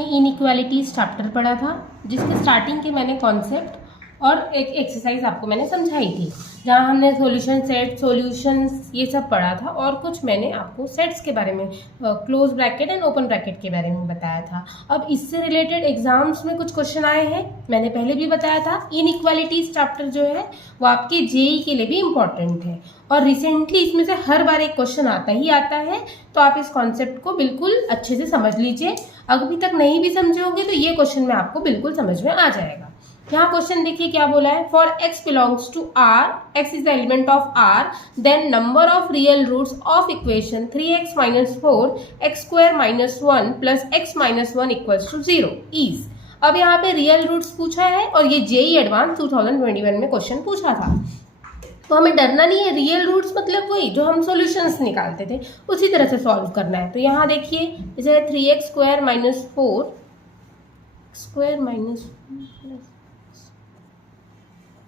हमने inequalities chapter पढ़ा था, जिसके स्टार्टिंग के मैंने कॉन्सेप्ट और एक एक्सरसाइज आपको मैंने समझाई थी, जहाँ हमने सॉल्यूशन सेट, सॉल्यूशंस ये सब पढ़ा था, और कुछ मैंने आपको सेट्स के बारे में, close bracket and open bracket के बारे में बताया था। अब इससे रिलेटेड एग्जाम्स में कुछ क्वेश्चन आए हैं, मैंने पहले भी बताया था। इनइक्वालिटीज चैप्टर जो है वो आपके जेई के लिए भी इम्पॉर्टेंट है, और रिसेंटली इसमें से हर बार एक क्वेश्चन आता ही आता है, तो आप इस कॉन्सेप्ट को बिल्कुल अच्छे से समझ लीजिए। अभी तक नहीं भी समझे होंगे तो ये क्वेश्चन में आपको बिल्कुल समझ में आ जाएगा। यहाँ क्वेश्चन देखिए क्या बोला है, for x belongs to r, x is the element of r, then number of real roots of equation 3x minus 4 x square minus 1 plus x minus 1 equals to 0 is. अब यहाँ पे रियल रूट्स पूछा है, और ये JEE advance 2021 में question पूछा था, तो हमें डरना नहीं है। रियल रूट्स मतलब वही जो हम सॉल्यूशंस निकालते थे, उसी तरह से सॉल्व करना है। तो यहाँ देखिए जैसे 3x square minus 4 square minus,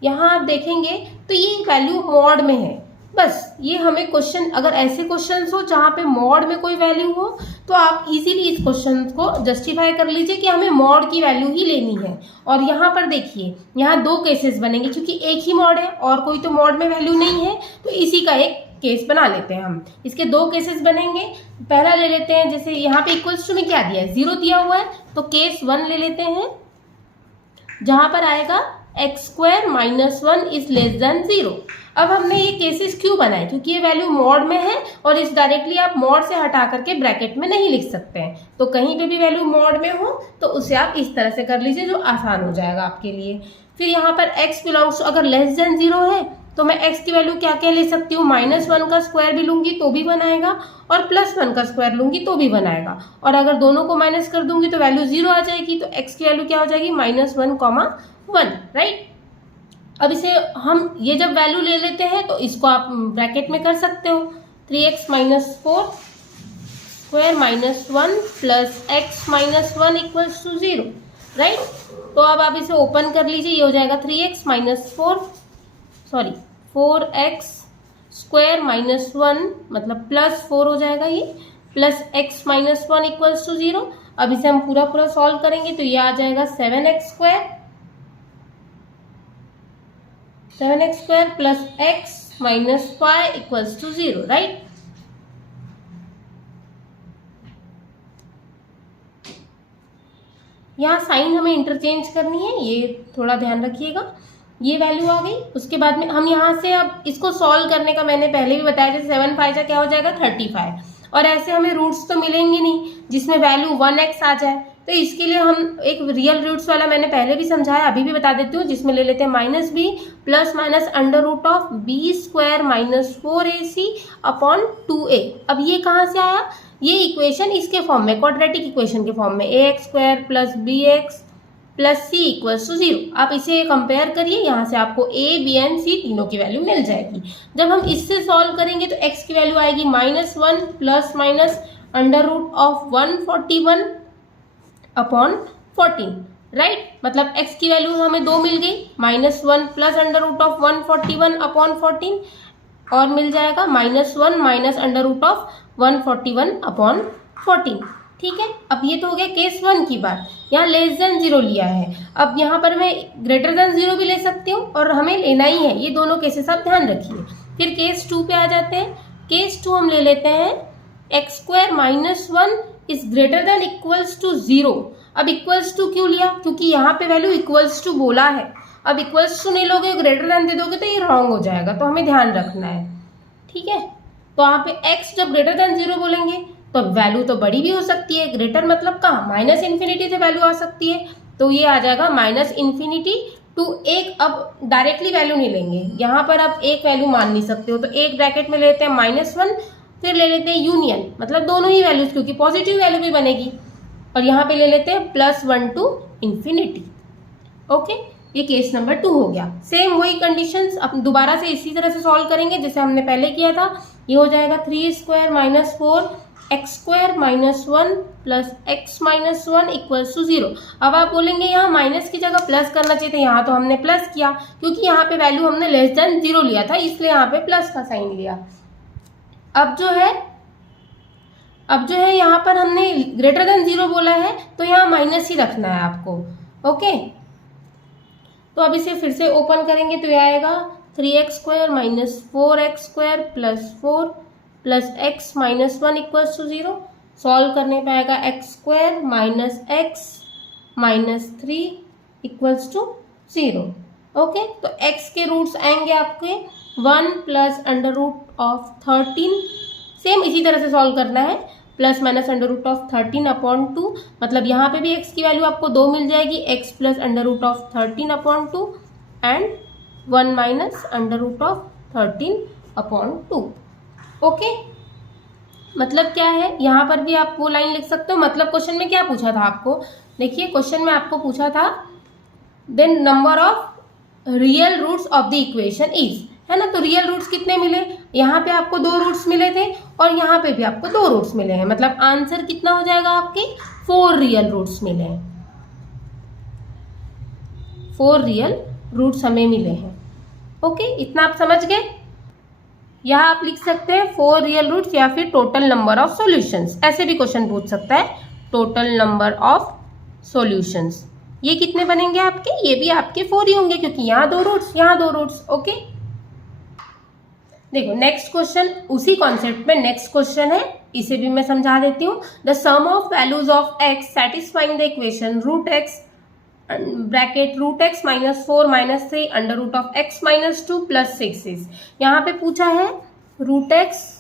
यहाँ आप देखेंगे तो ये वैल्यू मॉड में है। बस ये हमें क्वेश्चन, अगर ऐसे क्वेश्चंस हो जहाँ पे मॉड में कोई वैल्यू हो, तो आप इजीली इस क्वेश्चन को जस्टिफाई कर लीजिए कि हमें मॉड की वैल्यू ही लेनी है। और यहाँ पर देखिए, यहाँ दो केसेस बनेंगे, क्योंकि एक ही मॉड है और कोई तो मॉड में वैल्यू नहीं है, तो इसी का एक केस बना लेते हैं हम। इसके दो केसेस बनेंगे। पहला ले लेते हैं, जैसे यहाँ पे इक्वल्स टू में क्या दिया है, 0 दिया हुआ है, तो केस 1 ले लेते हैं, जहां पर आएगा x square minus 1 is less than 0। अब हमने ये केसेस क्यों बनाए, क्योंकि ये वैल्यू मॉड में है, और इस डायरेक्टली आप मॉड से हटा करके ब्रैकेट में नहीं लिख सकते हैं। तो कहीं पे भी वैल्यू मॉड में हो तो उसे आप इस तरह से कर लीजिए, जो आसान हो जाएगा आपके लिए। फिर यहाँ पर x बिलोंग्स टू, अगर लेस देन 0 है तो मैं x की वैल्यू क्या क्या ले सकती हूँ, -1 का स्क्वायर भी लूंगी तो भी बनाएगा, और +1 का स्क्वायर लूंगी तो भी बनाएगा, और अगर दोनों को माइनस कर दूंगी तो वैल्यू 0 आ जाएगी। तो x की वैल्यू क्या हो जाएगी, -1, राइट। अब इसे हम ये जब वैल्यू ले लेते हैं तो इसको आप ब्रैकेट में कर सकते हो, 3x minus 4 square minus 1 plus x minus 1 equals to 0, right. तो अब आप इसे ओपन कर लीजिए, ये हो जाएगा 3x minus 4x square minus 1 मतलब प्लस 4 हो जाएगा ये, plus x minus 1 equals to 0। अब इसे हम पूरा सॉल्व करेंगे तो ये आ जाएगा 7x square plus x minus 5 equals to 0, right. यहाँ साइन हमें इंटरचेंज करनी है, ये थोड़ा ध्यान रखिएगा। ये वैल्यू आ गई, उसके बाद में हम यहाँ से अब इसको सॉल्व करने का मैंने पहले भी बताया, जैसे 7 5 क्या हो जाएगा 35, और ऐसे हमें रूट्स तो मिलेंगे नहीं जिसमें वैल्यू 1x आ जाए। तो इसके लिए हम एक रियल रूट्स वाला मैंने पहले भी समझाया, अभी भी बता देती हूँ, जिसमें ले लेते हैं -b plus minus under root of b square minus 4ac upon 2a। अब ये कहाँ से आया, ये इक्वेशन इसके फॉर्म में, क्वाड्रेटिक इक्वेशन के फॉर्म में, ax square plus bx plus c equals to 0। आप इसे कंपेयर करिए, यहाँ से आपको a, b एंड c तीनों की वैल्यू मिल जाएगी। जब हम इससे सॉल्व करेंगे तो x की वैल्यू आएगी -1 plus minus under root of 141 upon 14, right. मतलब x की वैल्यू हमें 2 मिल गई, -1 plus under root of 141 upon 14, और मिल जाएगा -1 minus under root of 141 upon 14, ठीक है। अब ये तो हो गया केस 1 की बात। यहाँ लेस देन 0 लिया है, अब यहाँ पर मैं ग्रेटर देन 0 भी ले सकती हूँ, और हमें लेना ही है, ये दोनों केसेस आप ध्यान रखिए। फिर केस 2 पे आ जाते हैं। केस 2 हम ले लेते हैं, x square minus 1 is greater than equals to 0। अब इक्वल्स टू क्यों लिया, क्योंकि यहाँ पे वैल्यू इक्वल्स टू बोला है। अब इक्वल्स टू नहीं लोगे, ग्रेटर देन दे दोगे तो ये रॉन्ग हो जाएगा, तो हमें ध्यान रखना है, ठीक है। तो यहाँ पे x जब ग्रेटर देन 0 बोलेंगे तो वैल्यू तो बड़ी भी हो सकती है, ग्रेटर मतलब कहाँ, -∞ से वैल्यू आ सकती है, तो ये आ जाएगा -∞ टू 1। अब डायरेक्टली वैल्यू नहीं लेंगे, यहाँ पर आप एक वैल्यू मान नहीं सकते हो, तो एक ब्रैकेट में लेते हैं -1, फिर ले लेते हैं यूनियन, मतलब दोनों ही वैल्यूज, क्योंकि पॉजिटिव वैल्यू भी बनेगी, और यहाँ पे ले लेते हैं +1 टू ∞, ओके। ये केस नंबर 2 हो गया। सेम वही कंडीशंस अब दोबारा से इसी तरह से सॉल्व करेंगे जैसे हमने पहले किया था। ये हो जाएगा 3 square minus 4 x square minus 1 plus x minus 1 equals to 0। अब आप बोलेंगे यहाँ माइनस की जगह प्लस करना चाहिए था, यहाँ तो हमने प्लस किया, क्योंकि यहाँ पे वैल्यू हमने लेस देन 0 लिया था, इसलिए यहाँ पे प्लस का साइन लिया। अब जो है अब जो है यहाँ पर हमने ग्रेटर देन 0 बोला है तो यहाँ माइनस ही रखना है आपको। ओके, तो अब इसे फिर से ओपन करेंगे तो ये आएगा 3x² minus 4x² plus 4 plus x minus 1 equals to 0। Solve करने पे आएगा x² minus x minus 3 equals to 0। Okay, तो x के रूट्स आएंगे आपके 1 plus under root of 13, same इसी तरह से सॉल्व करना है, plus minus under root of 13 upon 2, मतलब यहाँ पे भी x की वैल्यू आपको 2 मिल जाएगी, x plus under root of 13 upon 2 and 1 minus under root of 13 upon 2। Okay, मतलब क्या है, यहाँ पर भी आप वो लाइन लिख सकते हो। मतलब क्वेश्चन में क्या पूछा था आपको, देखिए क्वेश्चन में आपको पूछा था then number of real roots of the equation is, है ना। तो रियल रूट्स कितने मिले, यहाँ पे आपको 2 रूट्स मिले थे और यहाँ पे भी आपको 2 रूट्स मिले हैं, मतलब आंसर कितना हो जाएगा आपके 4 रियल रूट्स मिले हैं, 4 रियल रूट्स हमें मिले हैं। ओके, इतना आप समझ गए। यहाँ आप लिख सकते हैं 4 रियल रूट्स या फिर टोटल नंबर ऑफ सॉल्यूशंस, ऐसे भी क्वेश्चन पूछ सकता है, टोटल नंबर ऑफ सॉल्यूशंस। ये कितने बनेंगे आपके, ये भी आपके 4 ही होंगे क्योंकि यहाँ 2 रूट्स, यहाँ 2 रूट्स। ओके, देखो नेक्स्ट क्वेश्चन उसी कॉन्सेप्ट में नेक्स्ट क्वेश्चन है, इसे भी मैं समझा देती हूँ। The sum of values of x satisfying the equation root x bracket root x minus 4 minus 3 under root of x minus 2 plus 6 is, यहाँ पे पूछा है रूट x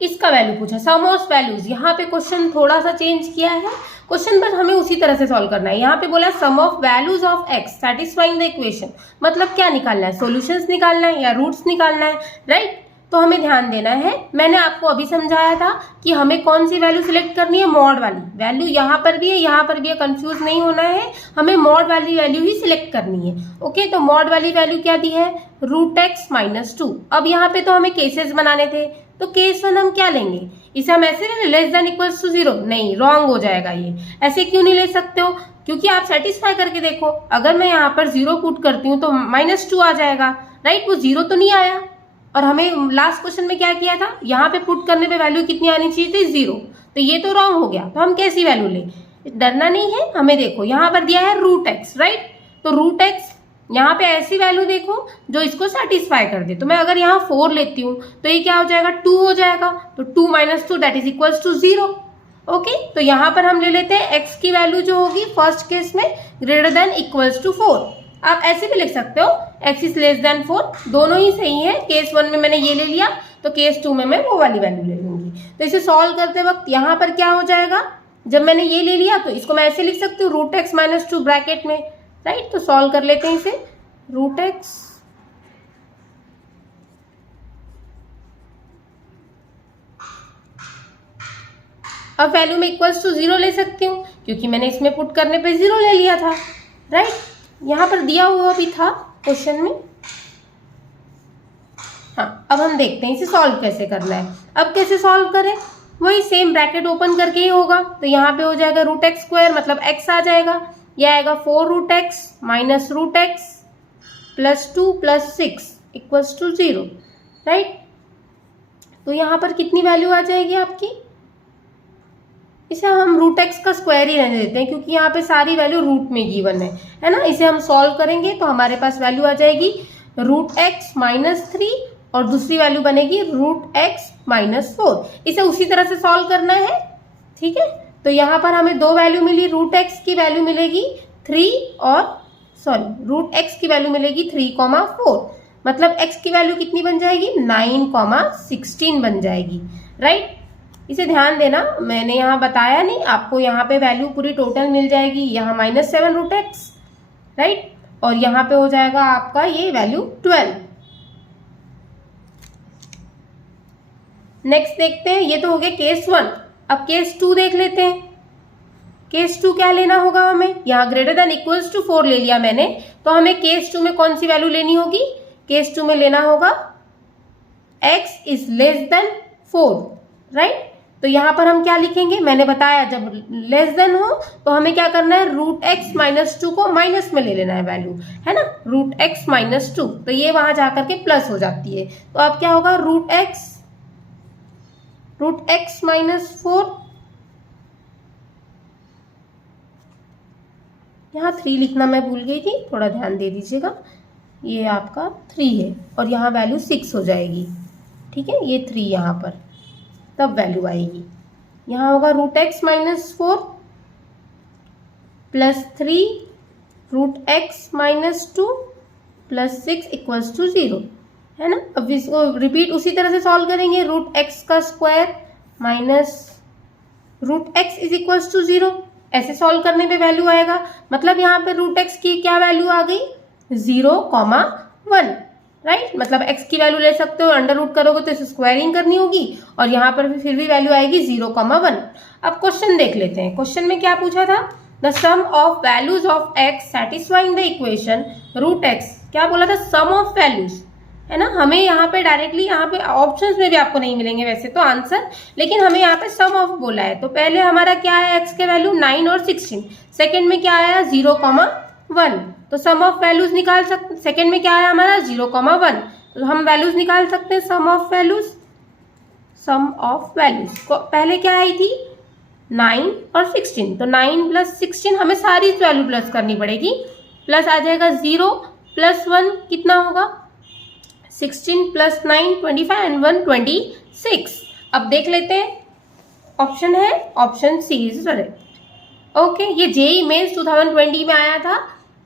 इसका वैल्यू पूछा, सम ऑफ वैल्यूज। यहाँ पे क्वेश्चन थोड़ा सा चेंज किया है, क्वेश्चन बस हमें उसी तरह से सॉल्व करना है। यहाँ पे बोला sum of values of x satisfying the equation, मतलब क्या निकालना है, सॉल्यूशंस निकालना है या रूट्स निकालना है, राइट। तो हमें ध्यान देना है, मैंने आपको अभी समझाया था कि हमें कौन सी वैल्यू सिलेक्ट करनी है, मॉड वाली वैल्यू। यहाँ पर भी है, यहाँ पर भी है, कंफ्यूज नहीं होना है, हमें मॉड वाली वैल्यू ही सिलेक्ट करनी है। ओके, तो मॉड वाली वैल्यू क्या दी है, रूट x माइनस 2। अब यहाँ पे तो हमें केसेस बनाने थे, तो केस 1 हम क्या लेंगे, इसे हम ऐसे ले लेस देन इक्वल्स टू 0, नहीं रॉन्ग हो जाएगा ये। ऐसे क्यों नहीं ले सकते हो, क्योंकि आप सेटिस्फाई करके देखो, अगर मैं यहाँ पर 0 पुट करती हूँ तो माइनस 2 आ जाएगा, राइट। वो 0 तो नहीं आया, और हमें लास्ट क्वेश्चन में क्या किया था, यहाँ पे पुट करने पे वैल्यू कितनी आनी चाहिए थी, 0, तो ये तो रॉन्ग हो गया। तो हम कैसी वैल्यू ले, डरना नहीं है हमें। देखो यहाँ पर दिया है रूट x, राइट, तो रूट x यहाँ पे ऐसी वैल्यू देखो जो इसको सेटिस्फाई कर दे। तो मैं अगर यहाँ 4 लेती हूँ तो ये क्या हो जाएगा, 2 हो जाएगा, तो 2 minus 2 that is equals to 0। Okay, तो यहाँ पर हम ले लेते हैं x की वैल्यू जो होगी फर्स्ट केस में ग्रेटर देन इक्वल्स टू 4। आप ऐसे भी लिख सकते हो x इज लेस देन 4, दोनों ही सही है। केस 1 में मैंने ये ले लिया तो केस 2 में मैं वो वाली वैल्यू ले लूंगी। तो इसे सॉल्व करते वक्त यहाँ पर क्या हो जाएगा, जब मैंने ये ले लिया तो इसको मैं ऐसे लिख सकती हूँ रूट x माइनस 2 ब्रैकेट में, राइट। तो सॉल्व कर लेते हैं इसे, रूट x अब वैल्यू में इक्वल्स टू 0 ले सकती हूँ क्योंकि मैंने इसमें पुट करने पे 0 ले लिया था, राइट। यहाँ पर दिया हुआ भी था क्वेश्चन में। हाँ, अब हम देखते हैं इसे सॉल्व कैसे करना है। अब कैसे सॉल्व करें, वही सेम ब्रैकेट ओपन करके ही होगा। तो यहाँ पे हो जाएगा रूट x स्क्वायर, मतलब x आ जाएगा, यह आएगा 4 root x minus root x plus 2 plus 6 equals to 0, right. तो यहाँ पर कितनी वैल्यू आ जाएगी आपकी, इसे हम रूट x का स्क्वायर ही रहने देते हैं क्योंकि यहाँ पे सारी वैल्यू रूट में गिवन है ना। इसे हम सॉल्व करेंगे तो हमारे पास वैल्यू आ जाएगी रूट x माइनस 3 और दूसरी वैल्यू बनेगी रूट x माइनस 4। इसे उसी तरह से सॉल्व करना है, ठीक है। तो यहाँ पर हमें 2 वैल्यू मिली, रूट x की वैल्यू मिलेगी 3 और रूट x की वैल्यू मिलेगी 3,4, मतलब x की वैल्यू कितनी बन जाएगी 9,16 बन जाएगी, राइट। इसे ध्यान देना, मैंने यहाँ बताया नहीं आपको, यहाँ पे वैल्यू पूरी टोटल मिल जाएगी, यहाँ -7 रूट x, राइट, और यहाँ पे हो जाएगा आपका ये वैल्यू 12। नेक्स्ट देखते हैं, ये तो हो गया केस 1। अब केस 2 देख लेते हैं। केस 2 क्या लेना होगा हमें, यहाँ ग्रेटर देन इक्वल्स टू 4 ले लिया मैंने, तो हमें केस 2 में कौन सी वैल्यू लेनी होगी, केस 2 में लेना होगा x is less than 4, right. तो यहाँ पर हम क्या लिखेंगे, मैंने बताया जब लेस देन हो तो हमें क्या करना है, रूट एक्स माइनस 2 को माइनस में ले लेना है वैल्यू, है ना, रूट एक्स माइनस 2, तो ये वहां जाकर के प्लस हो जाती है। तो अब क्या होगा, रूट एक्स माइनस 4, यहाँ 3 लिखना मैं भूल गई थी, थोड़ा ध्यान दे दीजिएगा, ये आपका 3 है और यहाँ वैल्यू 6 हो जाएगी, ठीक है, ये 3 यहाँ पर तब वैल्यू आएगी। यहाँ होगा root x minus 4 plus 3 root x minus 2 plus 6 equals to 0, है ना। अब इसको रिपीट उसी तरह से सॉल्व करेंगे, रूट एक्स का square minus root x is equals to 0, ऐसे सॉल्व करने पे वैल्यू आएगा। मतलब यहाँ पे रूट एक्स की क्या वैल्यू आ गई, 0,1, राइट। मतलब x की वैल्यू ले सकते हो, अंडर रूट करोगे तो इसे स्क्वायरिंग करनी होगी और यहाँ पर भी फिर भी वैल्यू आएगी 0,1। अब क्वेश्चन देख लेते हैं, क्वेश्चन में क्या पूछा था, the sum of values of x satisfying the equation root x, क्या बोला था, सम ऑफ वैल्यूज, है ना। हमें यहाँ पे डायरेक्टली यहाँ पे ऑप्शंस में भी आपको नहीं मिलेंगे वैसे तो आंसर, लेकिन हमें यहाँ पे सम ऑफ बोला है। तो पहले हमारा क्या है, x के वैल्यू 9 और 16, सेकेंड में क्या आया 0,1, तो सम ऑफ वैल्यूज निकाल सकते, सेकेंड में क्या आया हमारा 0,1, तो हम वैल्यूज निकाल सकते हैं, सम ऑफ वैल्यूज को पहले क्या आई थी 9 और 16, तो 9 प्लस 16 हमें सारी वैल्यू प्लस करनी पड़ेगी, प्लस आ जाएगा 0 प्लस 1 कितना होगा 16 प्लस 9 25 एंड 1 26। अब देख लेते हैं, ऑप्शन है option C is correct. Okay, ये जेईई मेंस 2020 में आया था,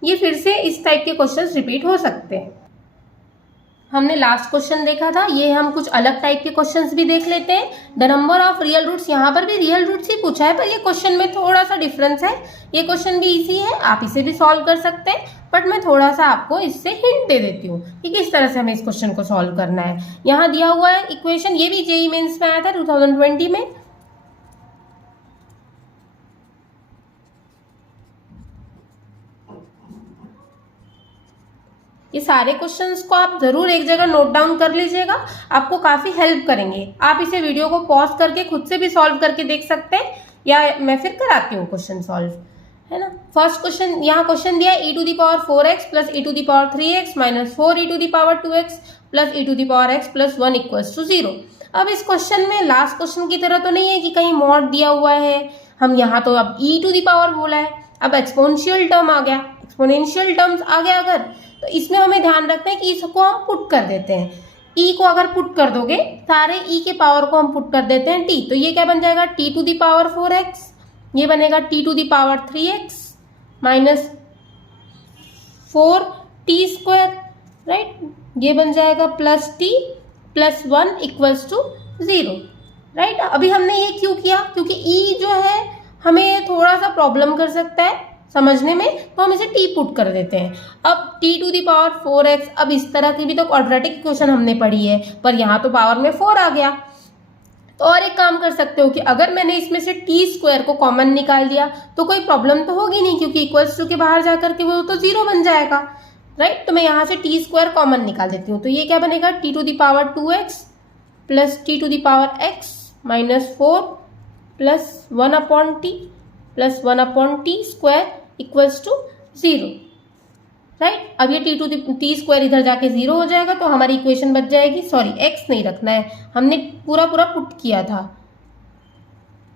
ये फिर से इस टाइप के क्वेश्चंस रिपीट हो सकते हैं। हमने लास्ट क्वेश्चन देखा था, ये हम कुछ अलग टाइप के क्वेश्चंस भी देख लेते हैं। The number of real roots, यहाँ पर भी रियल रूट्स ही पूछा है, पर ये क्वेश्चन में थोड़ा सा डिफरेंस है। ये क्वेश्चन भी इजी है, आप इसे भी सॉल्व कर सकते हैं, बट मैं थोड़ा सा आपको इससे हिंट दे देती हूँ कि किस तरह से हमें इस क्वेश्चन को सॉल्व करना है। यहाँ दिया हुआ है इक्वेशन, ये भी जेईई मेंस में आया था 2020 में। ये सारे क्वेश्चंस को आप जरूर एक जगह नोट डाउन कर लीजिएगा, आपको काफी हेल्प करेंगे। आप इसे वीडियो को पॉज करके खुद से भी सॉल्व करके देख सकते हैं, या मैं फिर कराती हूँ क्वेश्चन सॉल्व, है ना। फर्स्ट क्वेश्चन, यहाँ क्वेश्चन दिया है e⁴x plus e⁴3x minus 4e⁴2x plus e⁴x plus 1 equals to 0। अब इस क्वेश्चन में लास्ट क्वेश्चन की तरह तो नहीं है कि कहीं मॉड दिया हुआ है, हम यहाँ तो अब e⁴ बोला है, अब एक्सपोनेंशियल टर्म आ गया, एक्सपोनेंशियल टर्म्स आ गया अगर, तो इसमें हमें ध्यान रखना है कि इसको हम पुट कर देते हैं, e को अगर पुट कर दोगे, सारे e के पावर को हम पुट कर देते हैं t, तो ये क्या बन जाएगा t⁴x, ये बनेगा t⁴3x माइनस 4t², राइट, ये बन जाएगा plus t plus 1 equals to 0, right. अभी हमने ये क्यों किया, क्योंकि e जो है हमें थोड़ा सा प्रॉब्लम कर सकता है समझने में, तो हम इसे t पुट कर देते हैं। अब t⁴x, अब इस तरह की भी तो क्वाड्रेटिक इक्वेशन हमने पढ़ी है, पर यहाँ तो पावर में 4 आ गया। तो और एक काम कर सकते हो कि अगर मैंने इसमें से t² को कॉमन निकाल दिया तो कोई प्रॉब्लम तो होगी नहीं, क्योंकि इक्वल्स टू के बाहर जाकर के वो तो 0 बन जाएगा, राइट। तो मैं यहाँ से t² कॉमन निकाल देती हूँ, तो ये क्या बनेगा t⁴2x plus t⁴x minus 4 plus 1/t plus 1/t² equals to 0, right. अब ये t² इधर जाके 0 हो जाएगा, तो हमारी इक्वेशन बच जाएगी, सॉरी x नहीं रखना है, हमने पूरा पुट किया था,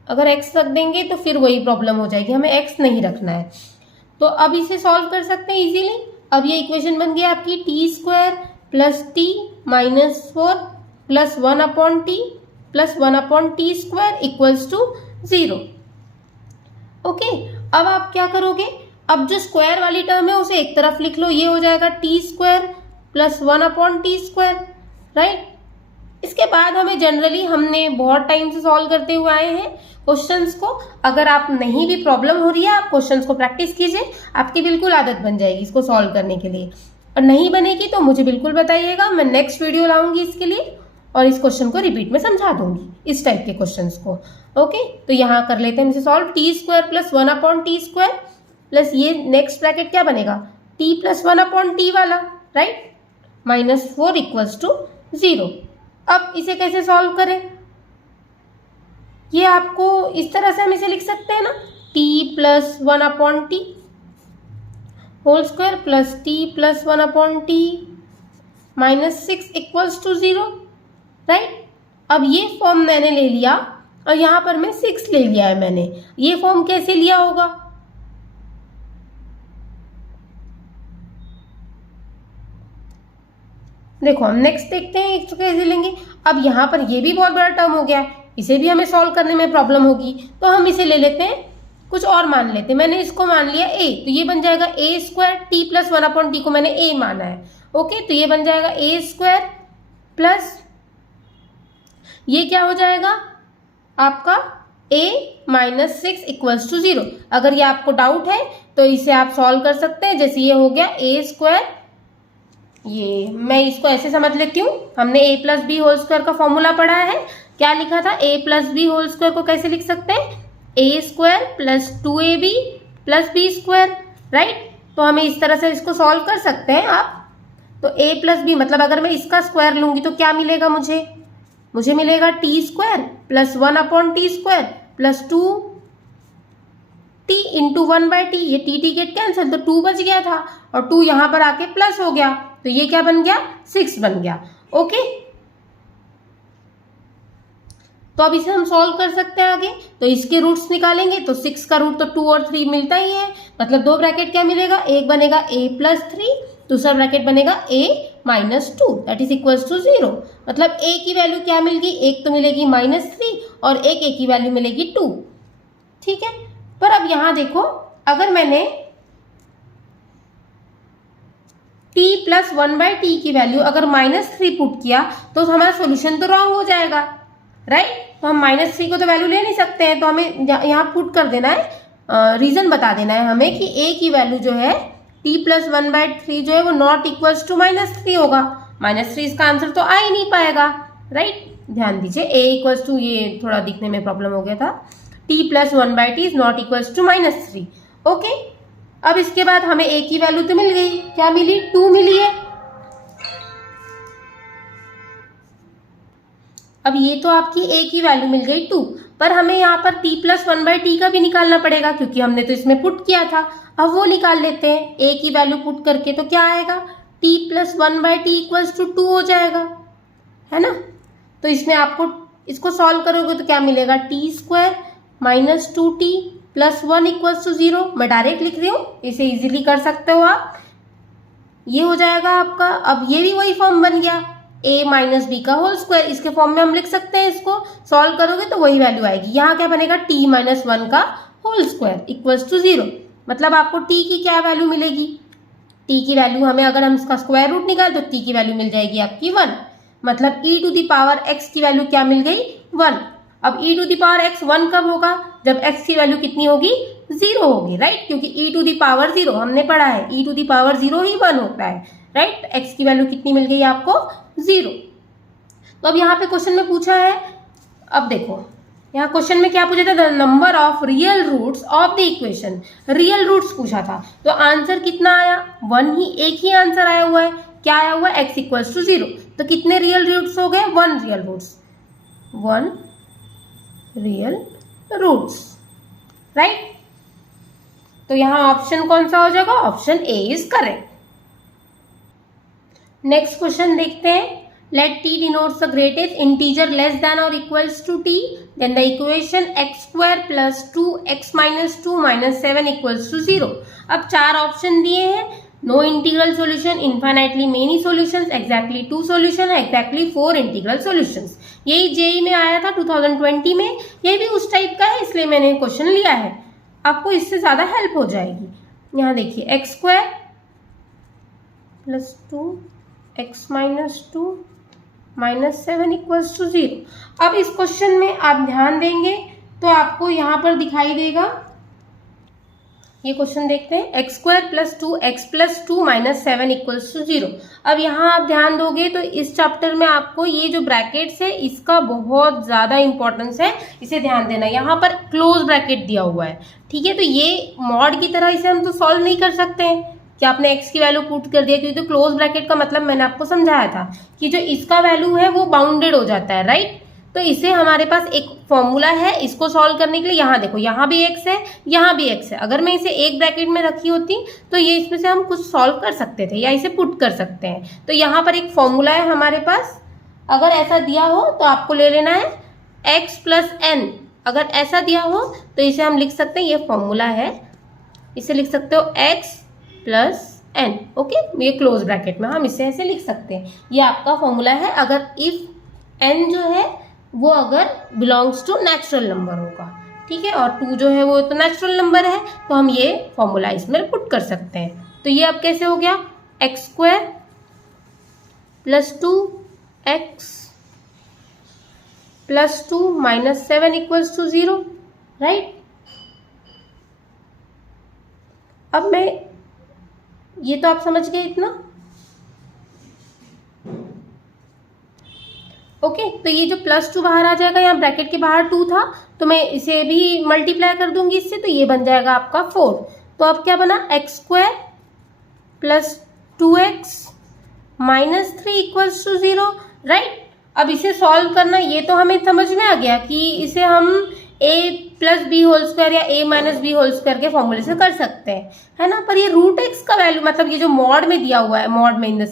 अगर x रख देंगे तो फिर वही प्रॉब्लम हो जाएगी, हमें x नहीं रखना है। तो अब इसे सॉल्व कर सकते हैं इजीली। अब ये इक्वेशन बन गई आपकी t² plus t minus 4 plus 1/t plus 1/t² equals to 0। Okay, अब आप क्या करोगे, अब जो स्क्वायर वाली टर्म है उसे एक तरफ लिख लो, ये हो जाएगा t² प्लस 1/t², राइट। इसके बाद हमें जनरली, हमने बहुत टाइम से सॉल्व करते हुए आए हैं क्वेश्चंस को, अगर आप नहीं भी प्रॉब्लम हो रही है आप क्वेश्चंस को प्रैक्टिस कीजिए, आपकी बिल्कुल आदत बन जाएगी इसको सॉल्व करने के लिए। और नहीं बनेगी तो मुझे बिल्कुल बताइएगा, मैं नेक्स्ट वीडियो लाऊंगी इसके लिए और इस क्वेश्चन को रिपीट में समझा दूंगी, इस टाइप के क्वेश्चंस को। ओके, तो यहाँ कर लेते हैं इसे solve, t² plus 1/t² plus ये नेक्स्ट ब्रैकेट क्या बनेगा t प्लस 1/t वाला, राइट, माइनस 4 इक्वल्स टू 0। अब इसे कैसे सॉल्व करें, ये आपको इस तरह से हम इसे लिख सकते हैं ना, t plus 1/t whole square plus t plus 1/t minus 6 equals to 0, right. अब ये फॉर्म मैंने ले लिया और यहाँ पर मैं 6 ले लिया है मैंने। ये फॉर्म कैसे लिया होगा, देखो हम नेक्स्ट देखते हैं इसको कैसे लेंगे। अब यहाँ पर ये भी बहुत बड़ा टर्म हो गया है, इसे भी हमें सॉल्व करने में प्रॉब्लम होगी, तो हम इसे ले लेते हैं, कुछ और मान लेते हैं। मैंने इसको मान लिया a, तो ये बन जाएगा a square, t plus 1/t को मैंने a माना है, ओके। तो ये बन जाएगा a स्क्वायर प्लस ये क्या हो जाएगा आपका a माइनस 6 इक्वल्स टू 0। अगर ये आपको डाउट है तो इसे आप सॉल्व कर सकते हैं। जैसे ये हो गया a स्क्वायर, ये मैं इसको ऐसे समझ लेती हूँ, हमने a plus B whole square का फॉर्मूला पढ़ा है, क्या लिखा था, a plus B whole square को कैसे लिख सकते हैं, a square plus 2ab plus B square, right. तो हमें इस तरह से इसको सॉल्व कर सकते हैं आप। तो a प्लस बी मतलब अगर मैं इसका स्क्वायर लूंगी तो क्या मिलेगा मुझे मिलेगा t square plus 1/t square plus 2t into 1/t, ये t गेट कैंसिल, तो 2 बच गया था और 2 यहाँ पर आके प्लस हो गया, तो ये क्या बन गया, 6 बन गया, ओके। तो अब इसे हम सॉल्व कर सकते हैं आगे। तो इसके रूट्स निकालेंगे तो 6 का रूट तो 2 और 3 मिलता ही है, मतलब दो ब्रैकेट क्या मिलेगा, एक बनेगा a प्लस 3, दूसरा ब्रैकेट बनेगा a minus 2 that is equals to 0। मतलब a की वैल्यू क्या मिल गई, एक तो मिलेगी -3 और एक a की वैल्यू मिलेगी 2, ठीक है। पर अब यहां देखो, अगर मैंने t प्लस 1/t की वैल्यू अगर -3 पुट किया तो हमारा सोल्यूशन तो रॉन्ग हो जाएगा, राइट। तो हम -3 को तो वैल्यू ले नहीं सकते हैं, तो हमें यहाँ पुट कर देना है, रीजन बता देना है हमें कि a की वैल्यू जो है t प्लस 1/3 जो है वो नॉट इक्वल्स टू -3 होगा। -3 इसका आंसर तो आ ही नहीं पाएगा, राइट। ध्यान दीजिए a इक्वल्स टू, ये थोड़ा दिखने में प्रॉब्लम हो गया था, t plus 1/t is not equals to -3, okay. अब इसके बाद हमें a की वैल्यू तो मिल गई, क्या मिली, 2 मिली है। अब ये तो आपकी a की वैल्यू मिल गई 2, पर हमें यहाँ पर t प्लस 1/t का भी निकालना पड़ेगा क्योंकि हमने तो इसमें पुट किया था। अब वो निकाल लेते हैं, a की वैल्यू पुट करके तो क्या आएगा, t plus 1/t equals to 2 हो जाएगा, है ना। तो इसमें आपको इसको सॉल्व करोगे तो क्या मिलेगा, t square minus 2t plus 1 equals to 0। मैं डायरेक्ट लिख रही हूँ, इसे इजीली कर सकते हो आप, ये हो जाएगा आपका। अब ये भी वही फॉर्म बन गया, a माइनस बी का होल स्क्वायर, इसके फॉर्म में हम लिख सकते हैं, इसको सॉल्व करोगे तो वही वैल्यू आएगी। यहाँ क्या बनेगा, t माइनस 1 का होल स्क्वायर इक्वल्स टू 0। मतलब आपको t की क्या वैल्यू मिलेगी, t की वैल्यू हमें अगर हम इसका स्क्वायर रूट निकाल तो t की वैल्यू मिल जाएगी आपकी 1। मतलब e to the power x की वैल्यू क्या मिल गई, 1। अब e to the power x 1 कब होगा, जब x की वैल्यू कितनी होगी, 0 होगी, राइट। क्योंकि e टू द पावर 0 हमने पढ़ा है, e टू द पावर 0 ही 1 होता है, राइट। x की वैल्यू कितनी मिल गई आपको, 0। तो अब यहाँ पे क्वेश्चन में पूछा है, अब देखो यहाँ क्वेश्चन में क्या पूछा था, the number of real roots of the equation, real roots पूछा था। तो आंसर कितना आया, 1 ही, एक ही आंसर आया हुआ है, क्या आया हुआ है, x इक्वल्स टू 0। तो कितने रियल रूट्स हो गए, 1 real roots, 1 real roots, right. तो यहाँ ऑप्शन कौन सा हो जाएगा, option A is correct. Next question देखते हैं, let t denotes the greatest integer less than or equals to t, then the equation x square plus 2x minus 2 minus 7 equals to 0। अब 4 option दिए हैं, no integral solution, infinitely many solutions, exactly 2 solution, exactly 4 integral solutions. यही JEE में आया था 2020 में, ये भी उस टाइप का है, इसलिए मैंने क्वेश्चन लिया है, आपको इससे ज्यादा हेल्प हो जाएगी। यहाँ देखिए x square plus 2x minus 2 minus 7 equals to 0। अब इस क्वेश्चन में आप ध्यान देंगे तो आपको यहाँ पर दिखाई देगा, ये क्वेश्चन देखते हैं, x square plus 2x plus 2 minus 7 equals to 0। अब यहाँ आप ध्यान दोगे तो इस चैप्टर में आपको ये जो ब्रैकेट्स है इसका बहुत ज्यादा इंपॉर्टेंस है, इसे ध्यान देना। यहाँ पर क्लोज ब्रैकेट दिया हुआ है, ठीक है। तो ये मॉड की तरह इसे हम तो सॉल्व नहीं कर सकते हैं कि आपने x की वैल्यू पुट कर दिया, क्योंकि तो क्लोज ब्रैकेट का मतलब मैंने आपको समझाया था कि जो इसका वैल्यू है वो बाउंडेड हो जाता है, राइट। तो इसे हमारे पास एक फॉर्मूला है इसको सॉल्व करने के लिए। यहाँ देखो, यहाँ भी x है, यहाँ भी x है। अगर मैं इसे एक ब्रैकेट में रखी होती तो ये इसमें से हम कुछ सॉल्व कर सकते थे या इसे पुट कर सकते हैं। तो यहाँ पर एक फॉर्मूला है हमारे पास। अगर ऐसा दिया हो तो आपको ले लेना है x प्लस n। अगर ऐसा दिया हो तो इसे हम लिख सकते हैं, ये फॉर्मूला है, इसे लिख सकते हो x प्लस n। ओके, ये क्लोज ब्रैकेट में हम इसे ऐसे लिख सकते हैं। ये आपका फॉर्मूला है अगर इफ n जो है वो अगर बिलोंग्स टू नेचुरल नंबर होगा, ठीक है, और 2 जो है वो तो नेचुरल नंबर है, तो हम ये फॉर्मूला इसमें पुट कर सकते हैं। तो ये अब कैसे हो गया, x square plus 2x plus 2 minus 7 equals to 0, right. अब मैं ये तो आप समझ गए इतना। ओके, तो ये जो प्लस 2 बाहर आ जाएगा, यहाँ ब्रैकेट के बाहर 2 था तो मैं इसे भी मल्टीप्लाई कर दूंगी इससे, तो ये बन जाएगा आपका 4। तो अब क्या बना, x square plus 2x minus 3 equals to 0, right. अब इसे सॉल्व करना, ये तो हमें समझ में आ गया कि इसे हम a plus B whole square या a minus B whole square के फॉर्मूले से कर सकते हैं, है ना। पर ये रूट x का वैल्यू, मतलब ये जो मॉड में दिया हुआ है, मॉड में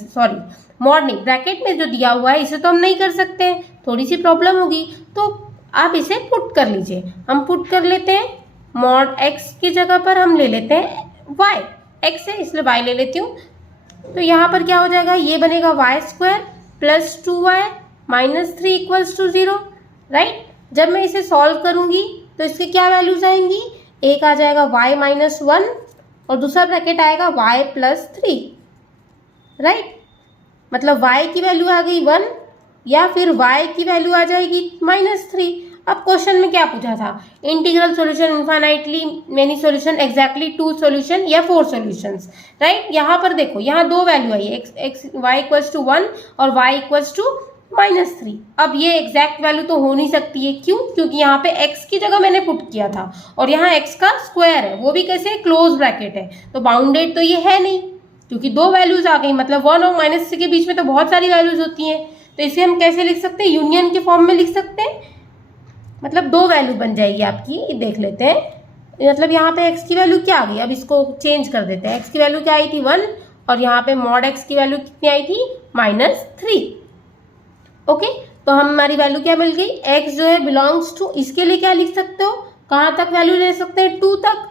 मॉड नहीं, ब्रैकेट में जो दिया हुआ है इसे तो हम नहीं कर सकते हैं, थोड़ी सी प्रॉब्लम होगी। तो आप इसे पुट कर लीजिए। हम पुट कर लेते हैं, मॉड x की जगह पर हम ले लेते हैं y, x है इसलिए y ले लेती हूँ। तो यहाँ पर क्या हो जाएगा, ये बनेगा y square plus 2y minus 3 equals to 0, right. जब मैं इसे सॉल्व करूंगी तो इसके क्या वैल्यूज आएंगी, एक आ जाएगा y माइनस 1 और दूसरा ब्रैकेट आएगा y प्लस 3, राइट। मतलब y की वैल्यू आ गई 1 या फिर y की वैल्यू आ जाएगी माइनस 3। अब क्वेश्चन में क्या पूछा था, integral solution infinitely many solution exactly 2 solution या 4 सॉल्यूशंस, राइट। यहाँ पर देखो, यहाँ 2 वैल्यू आई, x y इक्वल्स टू 1 और y इक्वल्स टू माइनस 3। अब ये एग्जैक्ट वैल्यू तो हो नहीं सकती है, क्यों, क्योंकि यहाँ पे x की जगह मैंने पुट किया था और यहाँ x का स्क्वायर है, वो भी कैसे, क्लोज ब्रैकेट है, तो बाउंडेड तो ये है नहीं, क्योंकि 2 वैल्यूज आ गई। मतलब 1 और माइनस 3 के बीच में तो बहुत सारी वैल्यूज होती हैं, तो इसे हम कैसे लिख सकते हैं, यूनियन के फॉर्म में लिख सकते हैं। मतलब 2 वैल्यू बन जाएगी आपकी, देख लेते हैं। मतलब यहाँ पे x की वैल्यू क्या आ गई, अब इसको चेंज कर देते हैं। x की वैल्यू क्या आई थी 1 और यहाँ पे मॉड x की वैल्यू कितनी आई थी, माइनस 3। ओके, तो हमारी वैल्यू क्या मिल गई, x जो है बिलोंग्स टू, इसके लिए क्या लिख सकते हो, कहाँ तक वैल्यू ले सकते हैं, 2 तक,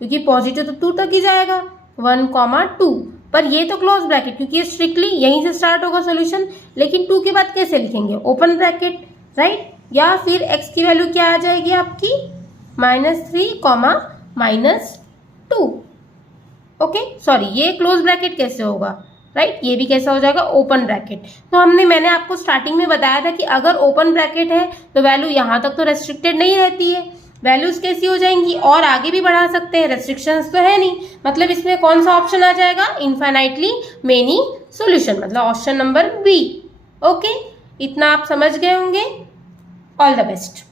क्योंकि पॉजिटिव तो 2 तक ही जाएगा, 1,2। पर ये तो क्लोज ब्रैकेट, क्योंकि ये स्ट्रिक्टली यहीं से स्टार्ट होगा सॉल्यूशन। लेकिन 2 के बाद कैसे लिखेंगे, ओपन ब्रैकेट, राइट। या फिर x की वैल्यू क्या आ जाएगी आपकी, -3, -2। ओके, सॉरी, ये क्लोज ब्रैकेट कैसे होगा, राइट, ये भी कैसा हो जाएगा, ओपन ब्रैकेट। तो मैंने आपको स्टार्टिंग में बताया था कि अगर ओपन ब्रैकेट है तो वैल्यू यहाँ तक तो रेस्ट्रिक्टेड नहीं रहती है, वैल्यूज कैसी हो जाएंगी, और आगे भी बढ़ा सकते हैं, रेस्ट्रिक्शंस तो है नहीं। मतलब इसमें कौन सा ऑप्शन आ जाएगा, इनफाइनाइटली मेनी सॉल्यूशन, मतलब ऑप्शन नंबर बी। ओके, इतना आप समझ गए होंगे। All the best.